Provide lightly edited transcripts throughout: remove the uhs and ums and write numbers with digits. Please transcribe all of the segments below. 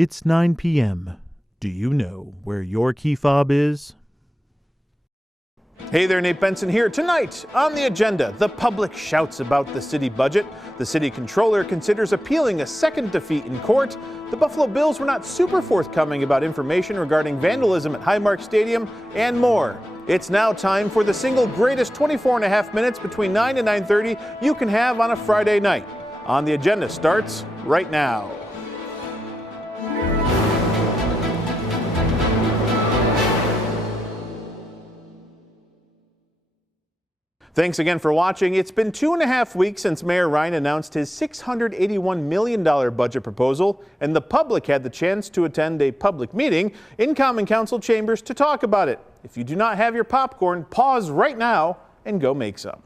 It's 9 p.m. Do you know where your key fob is? Hey there, Nate Benson here. Tonight on the agenda, the public shouts about the city budget. The city comptroller considers appealing a second defeat in court. The Buffalo Bills were not super forthcoming about information regarding vandalism at Highmark Stadium, and more. It's now time for the single greatest 24.5 minutes between 9 and 9:30 you can have on a Friday night. On the agenda starts right now. Thanks again for watching. It's been 2.5 weeks since Mayor Ryan announced his $681 million budget proposal, and the public had the chance to attend a public meeting in Common Council chambers to talk about it. If you do not have your popcorn, pause right now and go make some.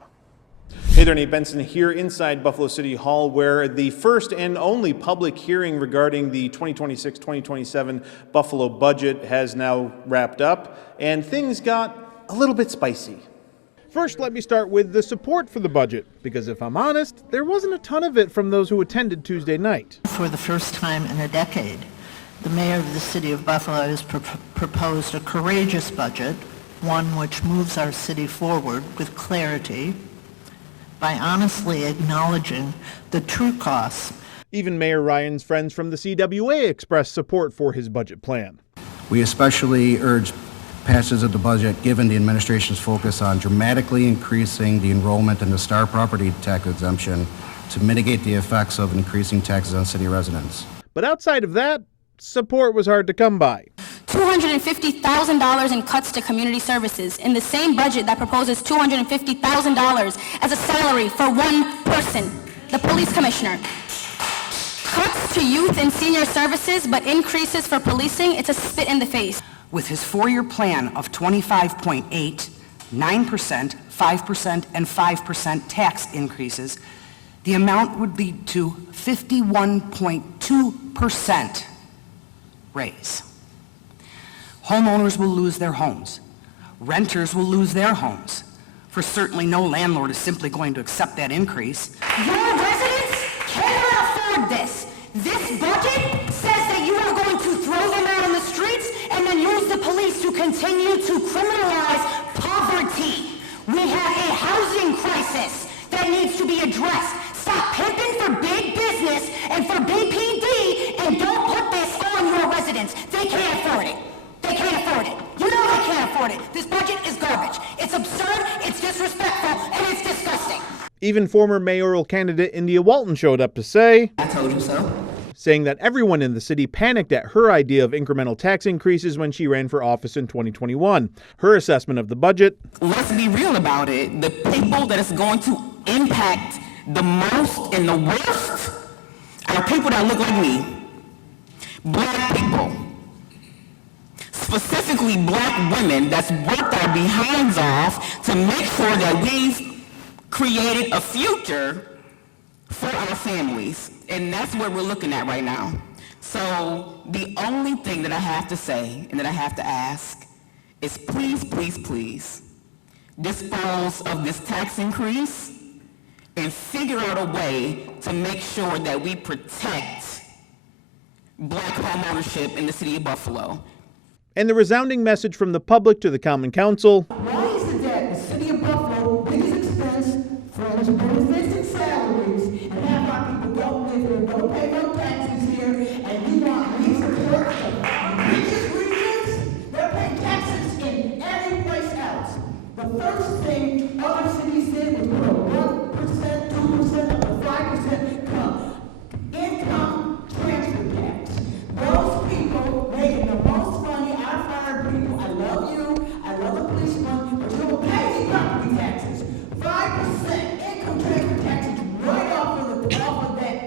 Hey there, Nate Benson here inside Buffalo City Hall, where the first and only public hearing regarding the 2026-2027 Buffalo budget has now wrapped up, and things got a little bit spicy. First, let me start with the support for the budget, because if I'm honest, there wasn't a ton of it from those who attended Tuesday night. For the first time in a decade, the mayor of the city of Buffalo has proposed a courageous budget, one which moves our city forward with clarity by honestly acknowledging the true costs. Even Mayor Ryan's friends from the CWA expressed support for his budget plan. We especially urge passage of the budget given the administration's focus on dramatically increasing the enrollment in the Star property tax exemption to mitigate the effects of increasing taxes on city residents. But outside of that, support was hard to come by. $250,000 in cuts to community services in the same budget that proposes $250,000 as a salary for one person, the police commissioner. Cuts to youth and senior services, but increases for policing, it's a spit in the face. With his four-year plan of 25.8, 9%, 5%, and 5% tax increases, the amount would lead to 51.2% raise. Homeowners will lose their homes. Renters will lose their homes. For certainly no landlord is simply going to accept that increase. Your residents cannot afford this. This budget says that you are going to throw them out on the streets and then use the police to continue to criminalize poverty. We have a housing crisis that needs to be addressed. Stop pimping for big business and for BPD, and don't put this on your residents. They can't afford it. They can't afford it. You know they can't afford it. This budget is garbage. It's absurd, it's disrespectful, and it's disgusting. Even former mayoral candidate India Walton showed up to say, I told you so. Saying that everyone in the city panicked at her idea of incremental tax increases when she ran for office in 2021. Her assessment of the budget: let's be real about it. The people that it's going to impact the most and the worst are people that look like me. Black people. Specifically black women that's worked our behinds off to make sure that we've created a future for our families. And that's what we're looking at right now. So the only thing that I have to say and that I have to ask is please, please, please dispose of this tax increase and figure out a way to make sure that we protect black home ownership in the city of Buffalo. And the resounding message from the public to the Common Council: why is it that the city of Buffalo biggest expense furnish benefits and salaries, and half our people don't live here, don't pay no taxes here, and you want me to support the richest regions? They're paying taxes in every place else. The first thing other cities did was put a 1%, 2%, up to 5% income transfer tax. Those people making the most money out of our people. I love you, I love the policeman, but you don't pay any property taxes. 5% income transfer taxes right off of that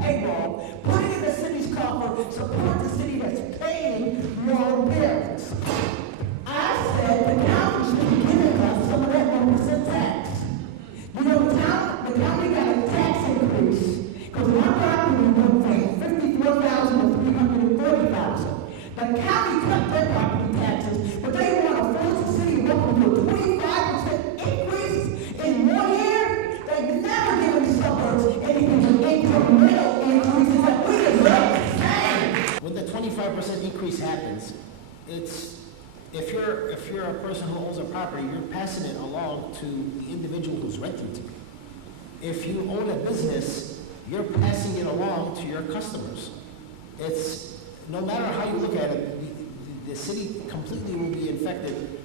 payroll. Put it in the city's coffer, support the city that's paying your bills. I said the county should be giving us some of that 1% tax. You know, the county got a tax increase, because my property went from $54,000 to $340,000. The county cut their property taxes, but they want to force the city of Buffalo to a 25% increase in 1 year. They've never given the suburbs anything but incremental increases that we deserve. With the increase happens, it's, if you're a person who owns a property, you're passing it along to the individual who's renting to you. If you own a business, you're passing it along to your customers. It's, no matter how you look at it, the city completely will be infected,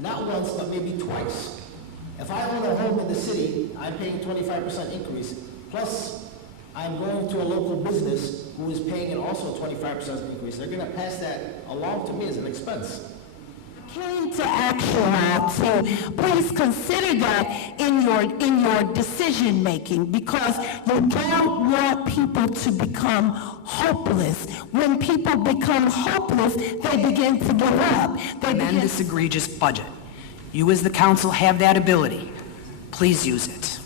not once, but maybe twice. If I own a home in the city, I'm paying 25% increase, plus I'm going to a local business who is paying it also 25% increase. They're gonna pass that along to me as an expense. Came to action to please consider that in your decision making, because you don't want people to become hopeless. When people become hopeless, they begin to give up. Amend this egregious budget. You as the council have that ability. Please use it.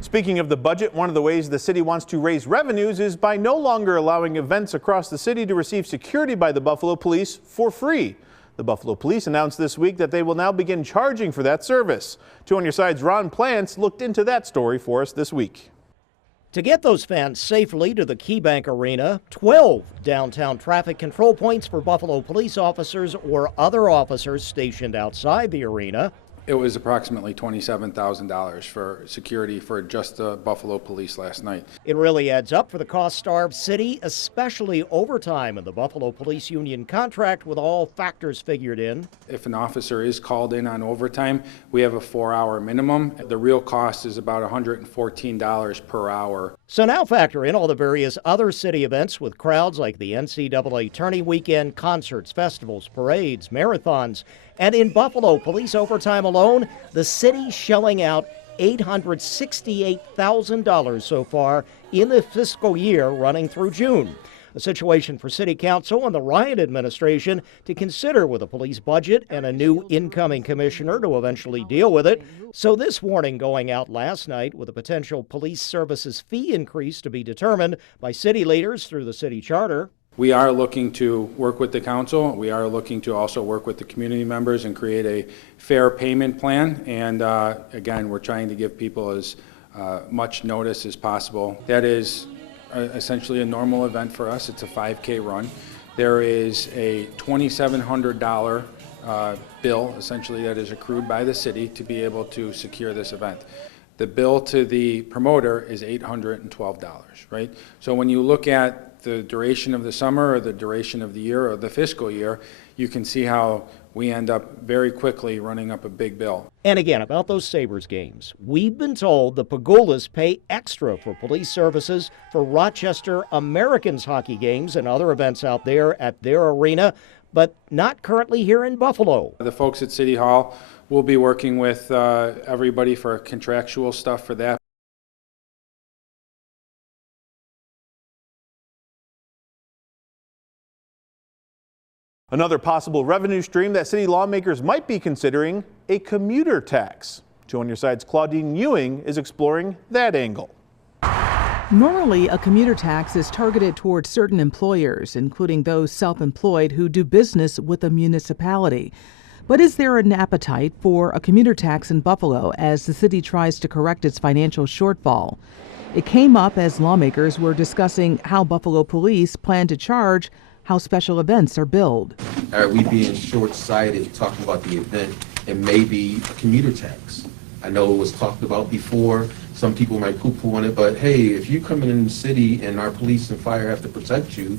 Speaking of the budget, one of the ways the city wants to raise revenues is by no longer allowing events across the city to receive security by the Buffalo Police for free. The Buffalo Police announced this week that they will now begin charging for that service. 2 on Your Side's Ron Plants looked into that story for us this week. To get those fans safely to the KeyBank Arena, 12 downtown traffic control points for Buffalo police officers or other officers stationed outside the arena. It was approximately $27,000 for security for just the Buffalo Police last night. It really adds up for the cost-starved city, especially overtime in the Buffalo Police Union contract with all factors figured in. If an officer is called in on overtime, we have a 4-hour minimum. The real cost is about $114 per hour. So now factor in all the various other city events with crowds like the NCAA Tourney Weekend, concerts, festivals, parades, marathons. And in Buffalo, police overtime alone, the city shelling out $868,000 so far in the fiscal year running through June. A situation for City Council and the Ryan administration to consider with a police budget and a new incoming commissioner to eventually deal with it. So this warning going out last night with a potential police services fee increase to be determined by city leaders through the city charter. We are looking to work with the council. We are looking to also work with the community members and create a fair payment plan. And again, we're trying to give people as much notice as possible. That is essentially a normal event for us. It's a 5K run. There is a $2,700 bill essentially that is accrued by the city to be able to secure this event. The bill to the promoter is $812, right? So when you look at the duration of the summer or the duration of the year or the fiscal year, you can see how we end up very quickly running up a big bill. And again, about those Sabres games, we've been told the Pagulas pay extra for police services for Rochester Americans hockey games and other events out there at their arena, but not currently here in Buffalo. The folks at City Hall will be working with everybody for contractual stuff for that. Another possible revenue stream that city lawmakers might be considering, a commuter tax. 2 on Your Side's Claudine Ewing is exploring that angle. Normally, a commuter tax is targeted towards certain employers, including those self-employed who do business with a municipality. But is there an appetite for a commuter tax in Buffalo as the city tries to correct its financial shortfall? It came up as lawmakers were discussing how Buffalo police plan to charge how special events are billed. Are we being short-sighted talking about the event and maybe a commuter tax? I know it was talked about before. Some people might poo-poo on it, but hey, if you come in the city and our police and fire have to protect you,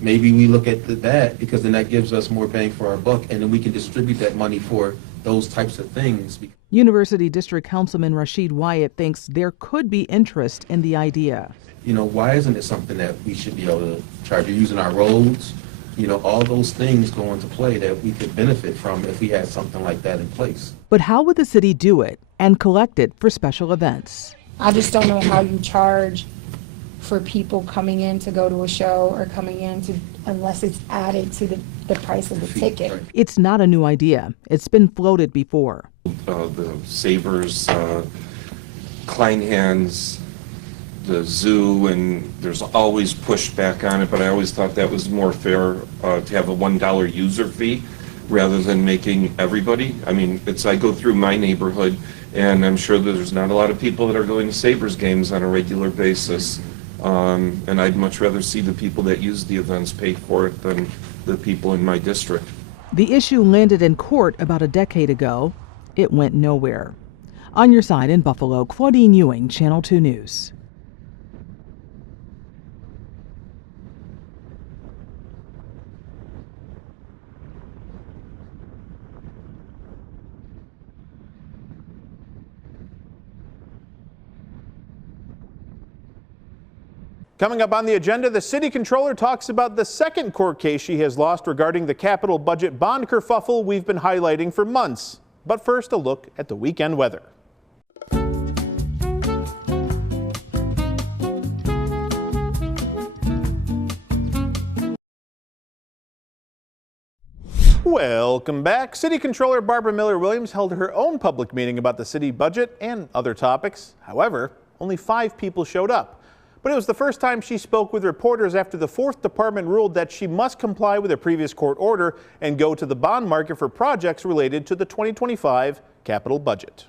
maybe we look at that, because then that gives us more bang for our buck, and then we can distribute that money for those types of things. University District Councilman Rashid Wyatt thinks there could be interest in the idea. You know, why isn't it something that we should be able to charge? You're using our roads, you know, all those things go into play that we could benefit from if we had something like that in place. But how would the city do it and collect it for special events? I just don't know how you charge for people coming in to go to a show or coming in to, unless it's added to the price of the ticket. Right. It's not a new idea. It's been floated before. The Sabres, Kleinhans, the zoo, and there's always pushback on it, but I always thought that was more fair to have a $1 user fee rather than making everybody. I mean, I go through my neighborhood, and I'm sure that there's not a lot of people that are going to Sabres games on a regular basis. And I'd much rather see the people that use the events pay for it than the people in my district. The issue landed in court about a decade ago. It went nowhere. On your side in Buffalo, Claudine Ewing, Channel 2 News. Coming up on the agenda, the city controller talks about the second court case she has lost regarding the capital budget bond kerfuffle we've been highlighting for months. But first, a look at the weekend weather. Welcome back. City Controller Barbara Miller-Williams held her own public meeting about the city budget and other topics. However, only 5 people showed up. But it was the first time she spoke with reporters after the 4th Department ruled that she must comply with a previous court order and go to the bond market for projects related to the 2025 capital budget.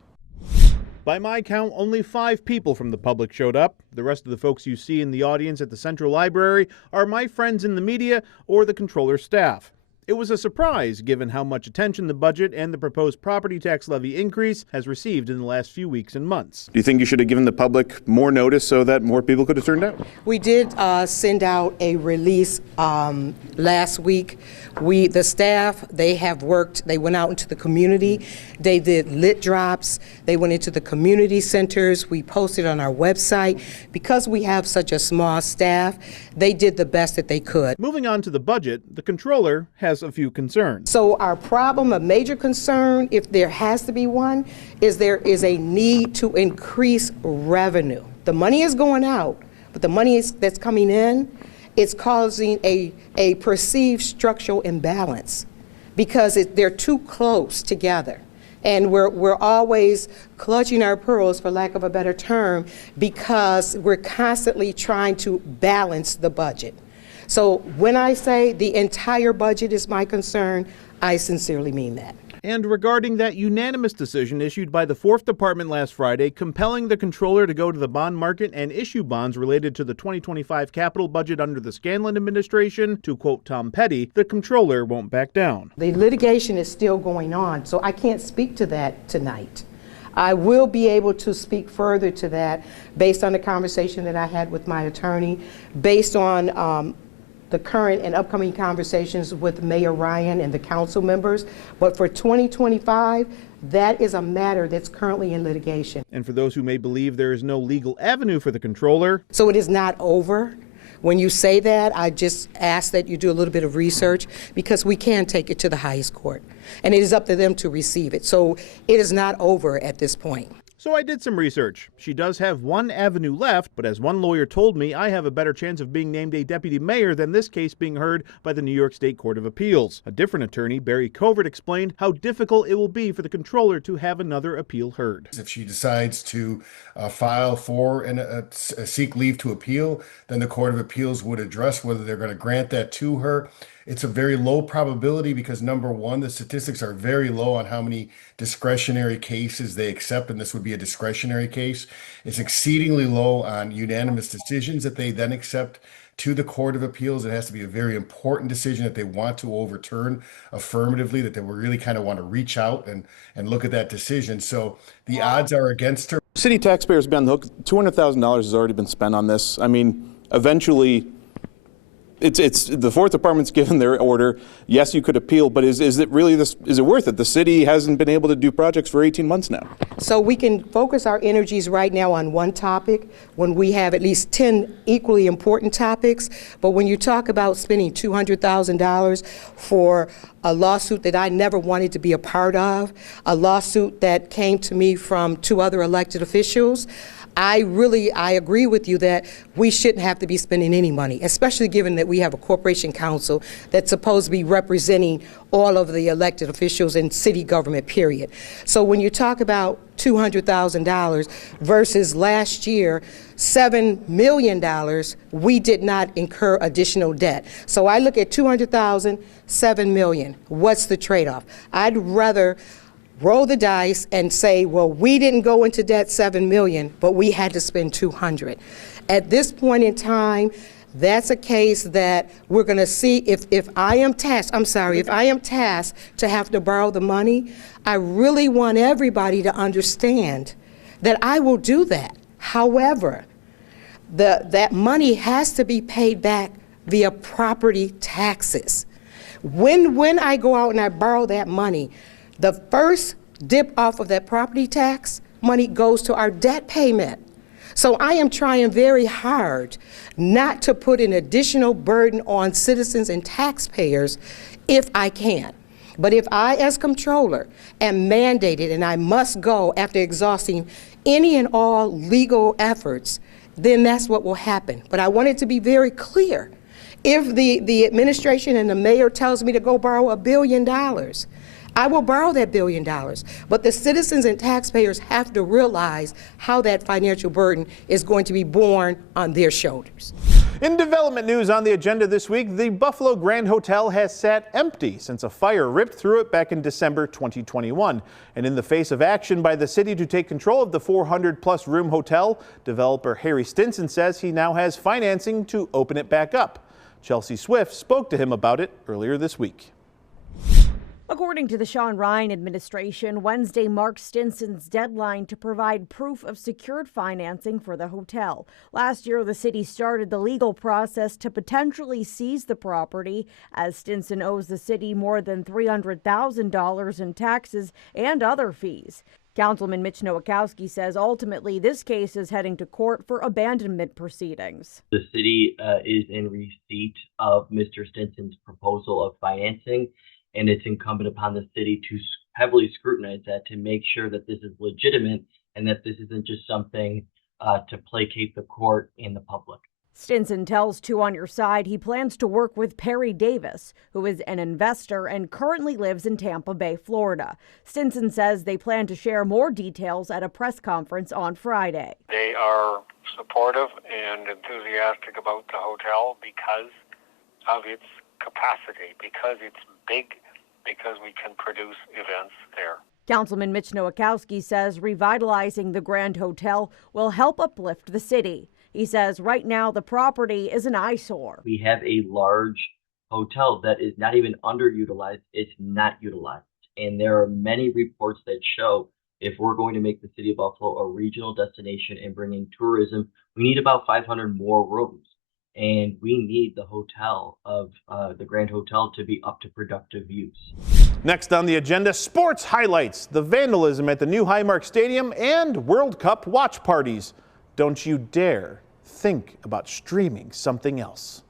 By my count, only 5 people from the public showed up. The rest of the folks you see in the audience at the Central Library are my friends in the media or the controller's staff. It was a surprise given how much attention the budget and the proposed property tax levy increase has received in the last few weeks and months. Do you think you should have given the public more notice so that more people could have turned out? We did send out a release last week. The staff, they have worked, they went out into the community, they did lit drops, they went into the community centers, we posted on our website. Because we have such a small staff, they did the best that they could. Moving on to the budget, the controller has a few concerns. So our problem, a major concern, if there has to be one, is there is a need to increase revenue. The money is going out, but the money that's coming in, it's causing a perceived structural imbalance because they're too close together. And we're always clutching our pearls, for lack of a better term, because we're constantly trying to balance the budget. So when I say the entire budget is my concern, I sincerely mean that. And regarding that unanimous decision issued by the 4th Department last Friday, compelling the controller to go to the bond market and issue bonds related to the 2025 capital budget under the Scanlon administration, to quote Tom Petty, the controller won't back down. The litigation is still going on, so I can't speak to that tonight. I will be able to speak further to that based on the conversation that I had with my attorney, based on the current and upcoming conversations with Mayor Ryan and the council members. But for 2025, that is a matter that's currently in litigation. And for those who may believe there is no legal avenue for the controller. So it is not over. When you say that, I just ask that you do a little bit of research because we can take it to the highest court. And it is up to them to receive it. So it is not over at this point. So I did some research. She does have one avenue left, but as one lawyer told me, I have a better chance of being named a deputy mayor than this case being heard by the New York State Court of Appeals. A different attorney, Barry Covert, explained how difficult it will be for the controller to have another appeal heard. If she decides to file for and seek leave to appeal, then the Court of Appeals would address whether they're going to grant that to her. It's a very low probability because, number one, the statistics are very low on how many discretionary cases they accept, and this would be a discretionary case. It's exceedingly low on unanimous decisions that they then accept to the Court of Appeals. It has to be a very important decision that they want to overturn affirmatively, that they really kind of want to reach out and look at that decision. So the odds are against her. City taxpayers be on the hook. $200,000 has already been spent on this. I mean, eventually, it's the 4th Department's given their order. Yes, you could appeal, but is it really this? Is it worth it? The city hasn't been able to do projects for 18 months now. So we can focus our energies right now on one topic when we have at least 10 equally important topics. But when you talk about spending $200,000 for a lawsuit that I never wanted to be a part of, a lawsuit that came to me from 2 other elected officials, I agree with you that we shouldn't have to be spending any money, especially given that we have a corporation council that's supposed to be representing all of the elected officials in city government, period. So when you talk about $200,000 versus last year, $7 million, we did not incur additional debt. So I look at $200,000, $7 million. What's the trade-off? I'd rather roll the dice and say, well, we didn't go into debt $7 million, but we had to spend $200. At this point in time, that's a case that we're going to see if I am tasked to have to borrow the money, I really want everybody to understand that I will do that. However, that money has to be paid back via property taxes. When I go out and I borrow that money, the first dip off of that property tax money goes to our debt payment. So I am trying very hard not to put an additional burden on citizens and taxpayers if I can. But if I, as comptroller, am mandated and I must go after exhausting any and all legal efforts, then that's what will happen. But I want it to be very clear. If the administration and the mayor tells me to go borrow $1 billion, I will borrow that $1 billion. But the citizens and taxpayers have to realize how that financial burden is going to be borne on their shoulders. In development news on the agenda this week, the Buffalo Grand Hotel has sat empty since a fire ripped through it back in December 2021. And in the face of action by the city to take control of the 400-plus room hotel, developer Harry Stinson says he now has financing to open it back up. Chelsea Swift spoke to him about it earlier this week. According to the Sean Ryan administration, Wednesday marks Stinson's deadline to provide proof of secured financing for the hotel. Last year, the city started the legal process to potentially seize the property, as Stinson owes the city more than $300,000 in taxes and other fees. Councilman Mitch Nowakowski says ultimately this case is heading to court for abandonment proceedings. The city is in receipt of Mr. Stinson's proposal of financing, and it's incumbent upon the city to heavily scrutinize that to make sure that this is legitimate and that this isn't just something to placate the court and the public. Stinson tells Two on Your Side he plans to work with Perry Davis, who is an investor and currently lives in Tampa Bay, Florida. Stinson says they plan to share more details at a press conference on Friday. They are supportive and enthusiastic about the hotel because of its capacity, because it's big, because we can produce events there. Councilman Mitch Nowakowski says revitalizing the Grand Hotel will help uplift the city. He says right now the property is an eyesore. We have a large hotel that is not even underutilized, it's not utilized. And there are many reports that show if we're going to make the city of Buffalo a regional destination and bring in tourism, we need about 500 more rooms. And we need the hotel of the Grand Hotel to be up to productive use. Next on the agenda, sports highlights, the vandalism at the new Highmark Stadium, and World Cup watch parties. Don't you dare think about streaming something else.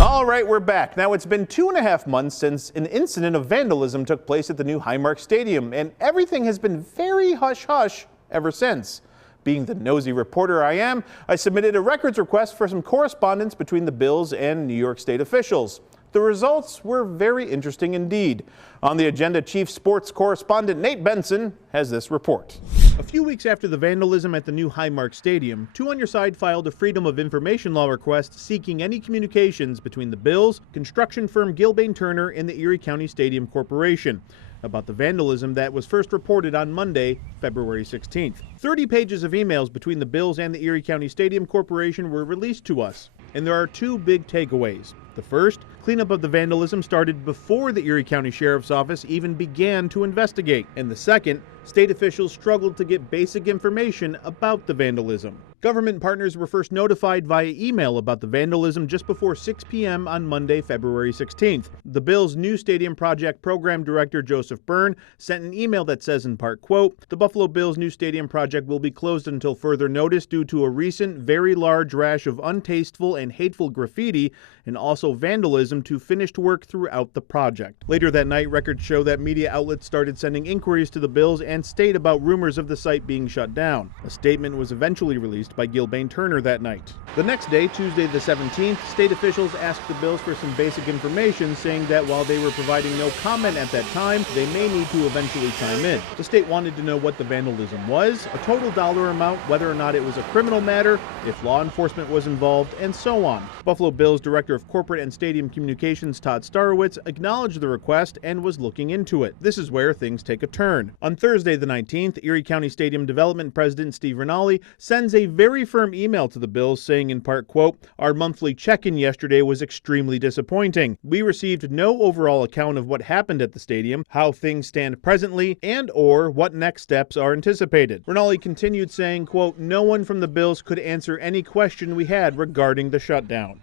All right, we're back. Now, it's been 2.5 months since an incident of vandalism took place at the new Highmark Stadium, and everything has been very hush-hush ever since. Being the nosy reporter I am, I submitted a records request for some correspondence between the Bills and New York State officials. The results were very interesting indeed. On the agenda, Chief Sports Correspondent Nate Benson has this report. A few weeks after the vandalism at the new Highmark Stadium, Two on Your Side filed a Freedom of Information Law request seeking any communications between the Bills, construction firm Gilbane Turner, and the Erie County Stadium Corporation about the vandalism that was first reported on Monday, February 16th. 30 pages of emails between the Bills and the Erie County Stadium Corporation were released to us, and there are two big takeaways. The first, cleanup of the vandalism started before the Erie County Sheriff's Office even began to investigate. And the second, state officials struggled to get basic information about the vandalism. Government partners were first notified via email about the vandalism just before 6 p.m. on Monday, February 16th. The Bills' new stadium project program director, Joseph Byrne, sent an email that says in part, quote, "The Buffalo Bills' new stadium project will be closed until further notice due to a recent very large rash of untasteful and hateful graffiti and also vandalism to finished work throughout the project." Later that night, records show that media outlets started sending inquiries to the Bills and state about rumors of the site being shut down. A statement was eventually released by Gilbane Turner that night. The next day, Tuesday the 17th, state officials asked the Bills for some basic information, saying that while they were providing no comment at that time, they may need to eventually chime in. The state wanted to know what the vandalism was, a total dollar amount, whether or not it was a criminal matter, if law enforcement was involved, and so on. Buffalo Bills Director of Corporate and Stadium Communications Todd Starowitz acknowledged the request and was looking into it. This is where things take a turn. On Thursday the 19th, Erie County Stadium Development President Steve Rinaldi sends a very firm email to the Bills saying in part, quote, "Our monthly check-in yesterday was extremely disappointing. We received no overall account of what happened at the stadium, how things stand presently, and or what next steps are anticipated." Rinaldi continued saying, quote, "No one from the Bills could answer any question we had regarding the shutdown."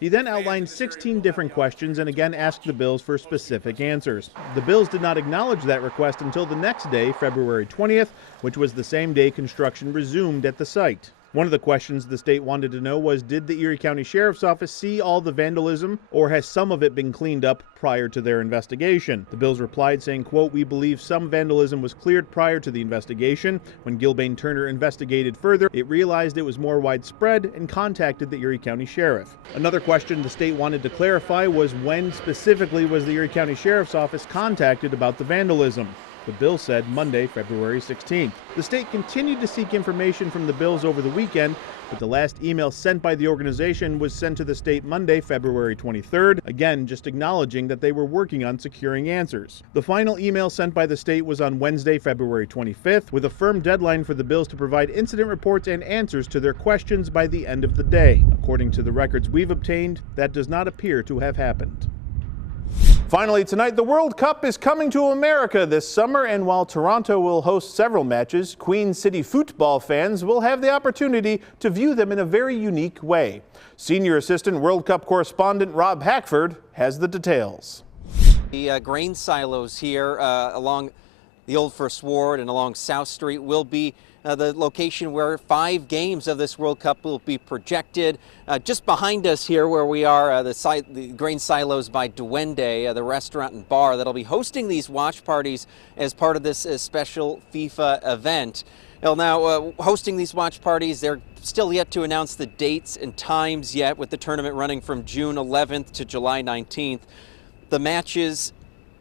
He then outlined 16 different questions and again asked the Bills for specific answers. The Bills did not acknowledge that request until the next day, February 20th, which was the same day construction resumed at the site. One of the questions the state wanted to know was, did the Erie County Sheriff's Office see all the vandalism, or has some of it been cleaned up prior to their investigation? The Bills replied saying, quote, "We believe some vandalism was cleared prior to the investigation. When Gilbane Turner investigated further, it realized it was more widespread and contacted the Erie County Sheriff." Another question the state wanted to clarify was, when specifically was the Erie County Sheriff's Office contacted about the vandalism? The bill said Monday, February 16th. The state continued to seek information from the Bills over the weekend, but the last email sent by the organization was sent to the state Monday, February 23rd, again just acknowledging that they were working on securing answers. The final email sent by the state was on Wednesday, February 25th, with a firm deadline for the Bills to provide incident reports and answers to their questions by the end of the day. According to the records we've obtained, that does not appear to have happened. Finally tonight, the World Cup is coming to America this summer, and while Toronto will host several matches, Queen City football fans will have the opportunity to view them in a very unique way. Senior Assistant World Cup correspondent Rob Hackford has the details. The grain silos here along the Old First Ward and along South Street will be the location where 5 games of this World Cup will be projected. Just behind us here where we are, the grain silos by Duende, the restaurant and bar that'll be hosting these watch parties as part of this special FIFA event. Well, now, hosting these watch parties, they're still yet to announce the dates and times yet, with the tournament running from June 11th to July 19th. The matches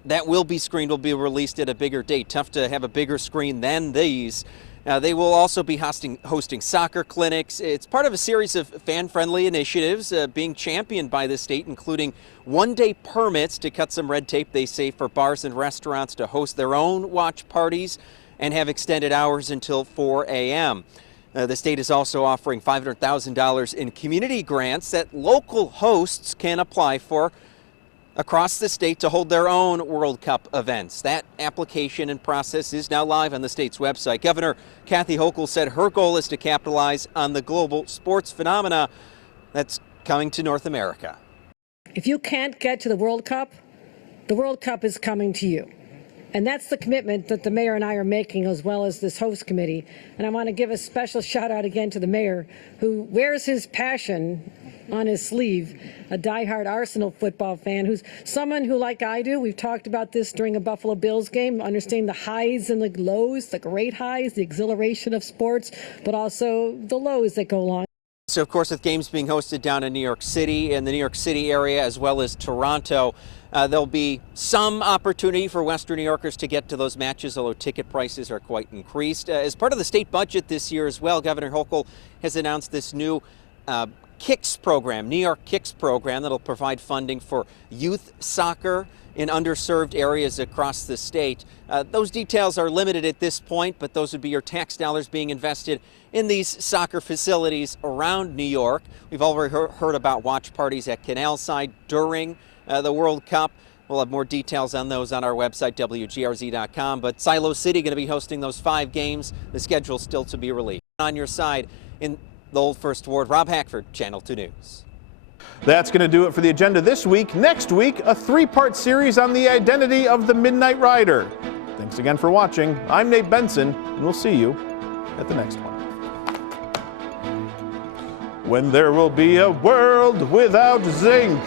that will be screened will be released at a bigger date. Tough to have a bigger screen than these. They will also be hosting soccer clinics. It's part of a series of fan-friendly initiatives being championed by the state, including one-day permits to cut some red tape, they say, for bars and restaurants to host their own watch parties and have extended hours until 4 a.m. The state is also offering $500,000 in community grants that local hosts can apply for across the state to hold their own World Cup events. That application and process is now live on the state's website. Governor Kathy Hochul said her goal is to capitalize on the global sports phenomena that's coming to North America. If you can't get to the World Cup is coming to you. And that's the commitment that the mayor and I are making, as well as this host committee. And I want to give a special shout out again to the mayor, who wears his passion on his sleeve, a diehard Arsenal football fan, who's someone who, like I do, we've talked about this during a Buffalo Bills game, understanding the highs and the lows, the great highs, the exhilaration of sports, but also the lows that go along. So, of course, with games being hosted down in New York City and the New York City area, as well as Toronto, there'll be some opportunity for Western New Yorkers to get to those matches, although ticket prices are quite increased. As part of the state budget this year as well, Governor Hochul has announced this new Kicks program, New York Kicks program, that'll provide funding for youth soccer in underserved areas across the state. Those details are limited at this point, but those would be your tax dollars being invested in these soccer facilities around New York. We've already heard about watch parties at Canal Side during the World Cup. We'll have more details on those on our website, WGRZ.com. But Silo City going to be hosting those 5 games. The schedule still to be released. On your side in the Old First Ward, Rob Hackford, Channel 2 News. That's going to do it for the agenda this week. Next week, a 3-part series on the identity of the Midnight Rider. Thanks again for watching. I'm Nate Benson, and we'll see you at the next one. When there will be a world without zinc.